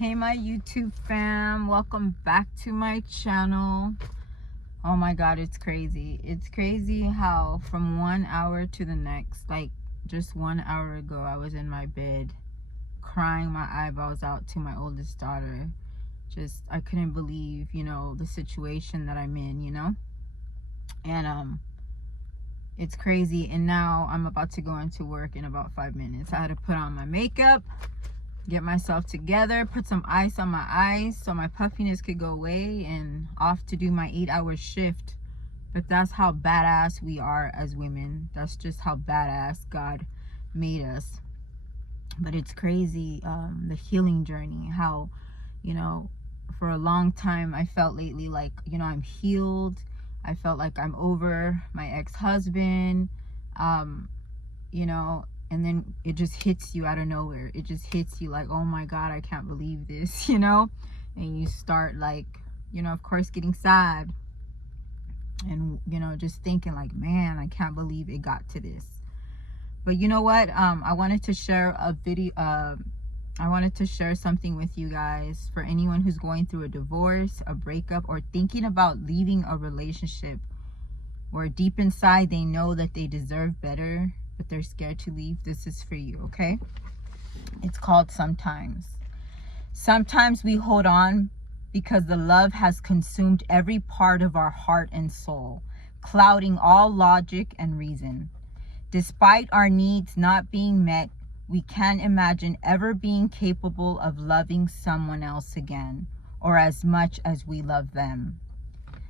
Hey my YouTube fam, welcome back to my channel. Oh my god, it's crazy how from 1 hour to the next, like just 1 hour ago, I was in my bed crying my eyeballs out to my oldest daughter. Just I couldn't believe, the situation that I'm in, and it's crazy. And now I'm about to go into work in about 5 minutes. I had to put on my makeup, get myself together, put some ice on my eyes so my puffiness could go away, and off to do my 8-hour shift. But that's how badass we are as women. That's just how badass God made us. But it's crazy, the healing journey, how, for a long time I felt lately like, I'm healed. I felt like I'm over my ex-husband, and then it just hits you out of nowhere. It just hits you like, oh my God, I can't believe this, and you start like, of course getting sad and, just thinking like, man, I can't believe it got to this. But you know what? I wanted to share a video. I wanted to share something with you guys for anyone who's going through a divorce, a breakup, or thinking about leaving a relationship where deep inside they know that they deserve better, but they're scared to leave. This is for you, okay? It's called Sometimes. Sometimes we hold on because the love has consumed every part of our heart and soul, clouding all logic and reason. Despite our needs not being met, we can't imagine ever being capable of loving someone else again, or as much as we love them.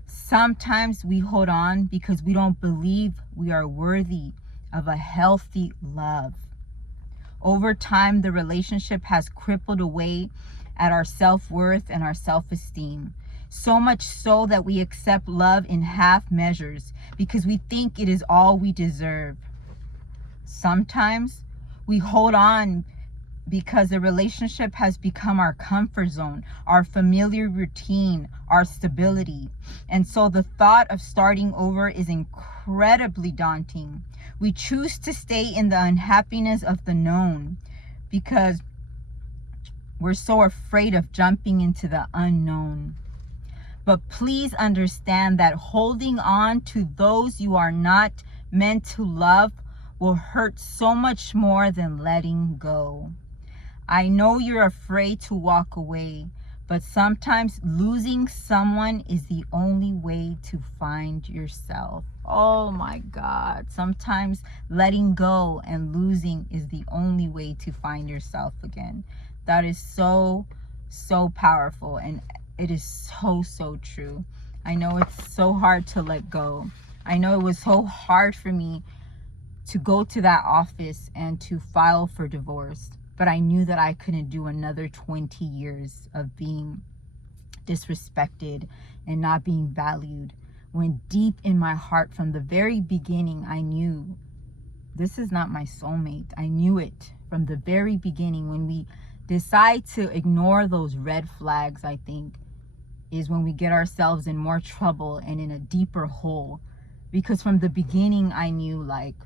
Sometimes we hold on because we don't believe we are worthy of a healthy love. Over time, the relationship has crippled away at our self-worth and our self-esteem. So much so that we accept love in half measures because we think it is all we deserve. Sometimes we hold on because the relationship has become our comfort zone, our familiar routine, our stability. And so the thought of starting over is incredibly daunting. We choose to stay in the unhappiness of the known because we're so afraid of jumping into the unknown. But please understand that holding on to those you are not meant to love will hurt so much more than letting go. I know you're afraid to walk away, but sometimes losing someone is the only way to find yourself. Oh my God. Sometimes letting go and losing is the only way to find yourself again. That is so, so powerful, and it is so, so true. I know it's so hard to let go. I know it was so hard for me to go to that office and to file for divorce, but I knew that I couldn't do another 20 years of being disrespected and not being valued, when deep in my heart from the very beginning I knew this is not my soulmate. I knew it from the very beginning. When we decide to ignore those red flags, I think, is when we get ourselves in more trouble and in a deeper hole. Because from the beginning I knew, like,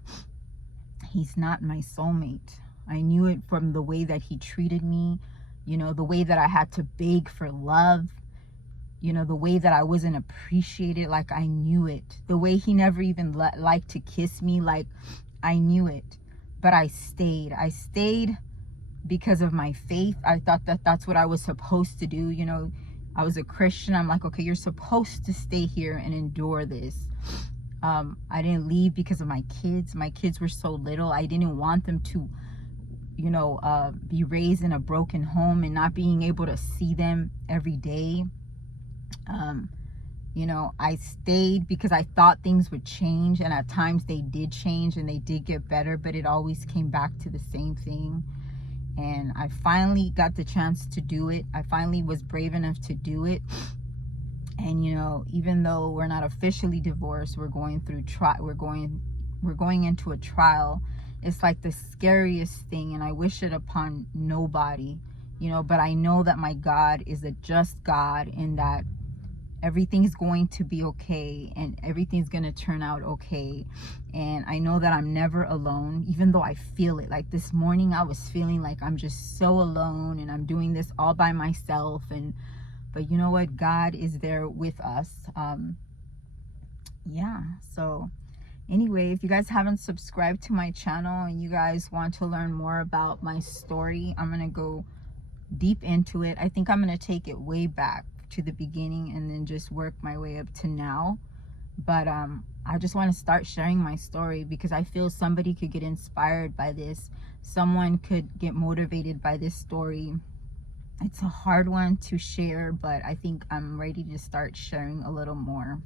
he's not my soulmate. I knew it from the way that he treated me, the way that I had to beg for love, the way that I wasn't appreciated. Like, I knew it. The way he never even liked to kiss me, like, I knew it. But I stayed. I stayed because of my faith. I thought that that's what I was supposed to do. I was a Christian. I'm like, okay, you're supposed to stay here and endure this. I didn't leave because of my kids. My kids were so little. I didn't want them to, be raised in a broken home and not being able to see them every day. I stayed because I thought things would change, and at times they did change and they did get better, but it always came back to the same thing. And I finally got the chance to do it. I finally was brave enough to do it. And even though we're not officially divorced, we're going through we're going into a trial. It's like the scariest thing, and I wish it upon nobody, but I know that my God is a just God, in that everything's going to be okay, and everything's going to turn out okay. And I know that I'm never alone, even though I feel it. Like this morning I was feeling like I'm just so alone and I'm doing this all by myself. But you know what, God is there with us. Yeah, so anyway, if you guys haven't subscribed to my channel and you guys want to learn more about my story, I'm gonna go deep into it. I think I'm gonna take it way back to the beginning and then just work my way up to now. But I just want to start sharing my story because I feel somebody could get inspired by this. Someone could get motivated by this story. It's a hard one to share, but I think I'm ready to start sharing a little more.